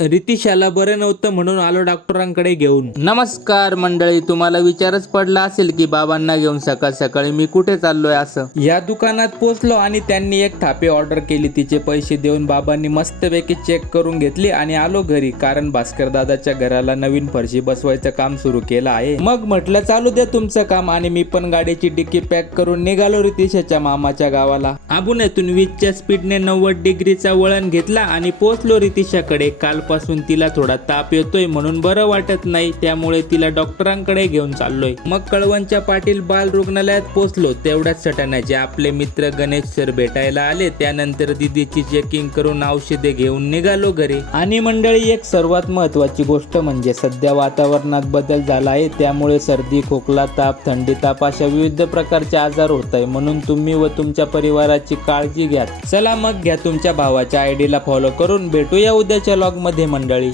रितिशाला बरं नव्हतं म्हणून आलो डॉक्टरांकडे घेऊन. नमस्कार मंडळी, तुम्हाला विचारच पडला असेल की बाबांना घेऊन सकाळ सकाळी मी कुठे चाललोय असं. या दुकानात पोचलो आणि त्यांनी एक थापी ऑर्डर केली. तिचे पैसे देऊन बाबांनी मस्तपैकी चेक करून घेतली आणि आलो घरी, कारण भास्कर दादाच्या घराला नवीन फरशी बसवायचं काम सुरू केलं आहे. मग म्हटलं चालू द्या तुमचं काम आणि मी पण गाडीची डिक्की पॅक करून निघालो रितिशाच्या मामाच्या गावाला. आबुनेतून 20च्या स्पीडने 90 डिग्रीचा वळण घेतला आणि पोचलो रितिशाकडे. कालपासून तिला थोडा ताप येतोय म्हणून बरं वाटत नाही, त्यामुळे तिला डॉक्टरांकडे घेऊन चाललोय. मग कळवणच्या पाटील बाल रुग्णालयात पोचलो. तेवढ्याच सटाण्याचे आपले मित्र गणेश सर भेटायला आले. त्यानंतर दीदीची चेकिंग करून औषधे घेऊन निघालो घरी. आणि मंडळी, एक सर्वात महत्वाची गोष्ट म्हणजे सध्या वातावरणात बदल झाला आहे, त्यामुळे सर्दी, खोकला, ताप, थंडी, ताप अशा विविध प्रकारचे आजार होत आहे. म्हणून तुम्ही व तुमच्या परिवाराची काळजी घ्या. चला मग घ्या तुमच्या भावाच्या आयडीला फॉलो करून. भेटूया उद्याच्या लॉग मध्ये मंडळी.